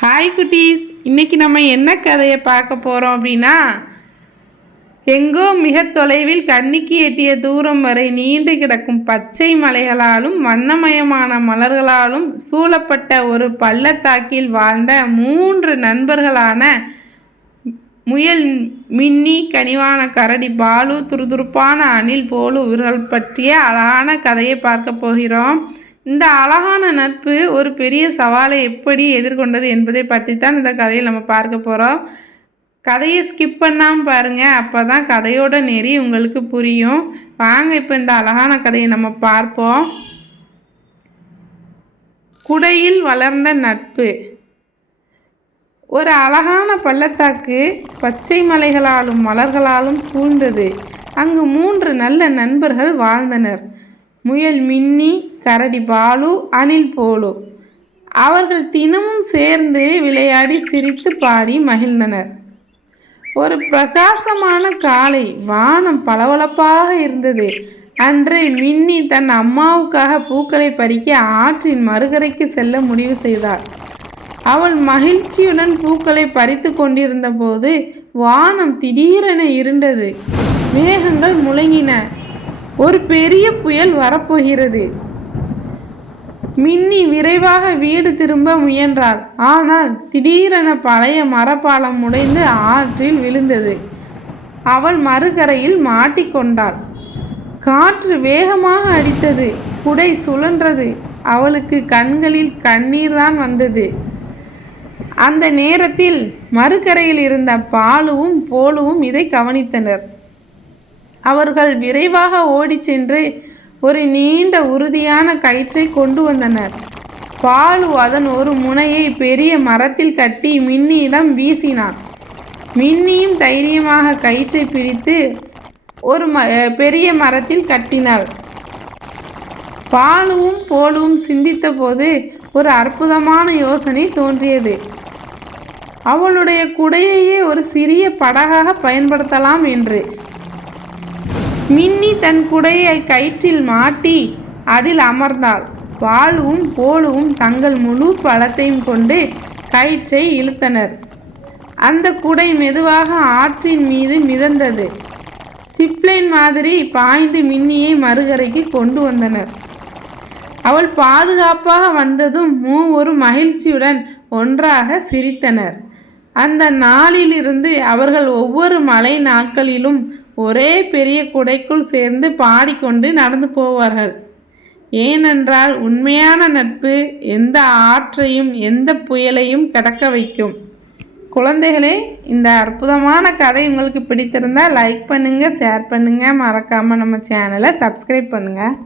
Hi குட்டீஸ், இன்னைக்கு நம்ம என்ன கதையை பார்க்க போகிறோம் அப்படின்னா, எங்கோ மிக தொலைவில் கண்ணுக்கு எட்டிய தூரம் வரை நீண்டு கிடக்கும் பச்சை மலைகளாலும் வண்ணமயமான மலர்களாலும் சூழப்பட்ட ஒரு பள்ளத்தாக்கில் வாழ்ந்த 3 நண்பர்களான முயல், மின்னி, கனிவான கரடி பாலு, துருதுருப்பான அணில் போலு இவர்கள் பற்றிய அழகான கதையை பார்க்க போகிறோம். இந்த அழகான நட்பு ஒரு பெரிய சவாலை எப்படி எதிர்கொண்டது என்பதை பற்றித்தான் இந்த கதையில் நம்ம பார்க்க போகிறோம். கதையை ஸ்கிப் பண்ணாமல் பாருங்கள், அப்போ தான் கதையோட நெறி உங்களுக்கு புரியும். வாங்க இப்போ இந்த அழகான கதையை நம்ம பார்ப்போம். குடையில் வளர்ந்த நட்பு. ஒரு அழகான பள்ளத்தாக்கு பச்சை மலைகளாலும் மலர்களாலும் சூழ்ந்தது. அங்கு 3 நல்ல நண்பர்கள் வாழ்ந்தனர். முயல் மின்னி, கரடி பாலு, அணில் போலு. அவர்கள் தினமும் சேர்ந்து விளையாடி சிரித்து பாடி மகிழ்ந்தனர். ஒரு பிரகாசமான காலை வானம் பளபளப்பாக இருந்தது. அன்று மின்னி தன் அம்மாவுக்காக பூக்களை பறிக்க ஆற்றின் மறுகரைக்கு செல்ல முடிவு செய்தாள். அவள் மகிழ்ச்சியுடன் பூக்களை பறித்து கொண்டிருந்த போது வானம் திடீரென இருண்டது. மேகங்கள் முழங்கின. ஒரு பெரிய புயல் வரப்போகிறது. மின்னி விரைவாக வீடு திரும்ப முயன்றாள். ஆனால் திடீரென பழைய மரப்பாலம் உடைந்து ஆற்றில் விழுந்தது. அவள் மறுகரையில் மாட்டிக்கொண்டாள். காற்று வேகமாக அடித்தது. குடை சுழன்றது. அவளுக்கு கண்களில் கண்ணீர் தான் வந்தது. அந்த நேரத்தில் மறுகரையில் இருந்த பாலுவும் போலுவும் இதை கவனித்தனர். அவர்கள் விரைவாக ஓடிச் சென்று ஒரு நீண்ட உறுதியான கயிற்றை கொண்டு வந்தனர். பாலு அதன் ஒரு முனையை பெரிய மரத்தில் கட்டி மின்னியிடம் வீசினான். மின்னியும் தைரியமாக கயிற்றை பிடித்து ஒரு பெரிய மரத்தில் கட்டினாள். பாலுவும் போலுவும் சிந்தித்த போது ஒரு அற்புதமான யோசனை தோன்றியது. அவளுடைய குடையையே ஒரு சிறிய படகாக பயன்படுத்தலாம் என்று. மின்னி தன் குடையை கயிற்றில் மாட்டி அதில் அமர்ந்தாள். பாலுவும் போலுவும் தங்கள் முழு பலத்தையும் கொண்டு கயிற்றை இழுத்தனர். அந்த குடை மெதுவாக ஆற்றின் மீது மிதந்தது. சிப்லைன் மாதிரி பாய்ந்து மின்னியை மறுகரைக்கு கொண்டு வந்தனர். அவள் பாதுகாப்பாக வந்ததும் மூவரும் மகிழ்ச்சியுடன் ஒன்றாக சிரித்தனர். அந்த நாளிலிருந்து அவர்கள் ஒவ்வொரு மழை நாட்களிலும் ஒரே பெரிய குடைக்குள் சேர்ந்து பாடிக்கொண்டு நடந்து போவார்கள். ஏனென்றால் உண்மையான நட்பு எந்த ஆற்றையும் எந்த புயலையும் கடக்க வைக்கும். குழந்தைகளே, இந்த அற்புதமான கதை உங்களுக்கு பிடித்திருந்தால் லைக் பண்ணுங்கள், ஷேர் பண்ணுங்கள், மறக்காமல் நம்ம சேனலை சப்ஸ்கிரைப் பண்ணுங்கள்.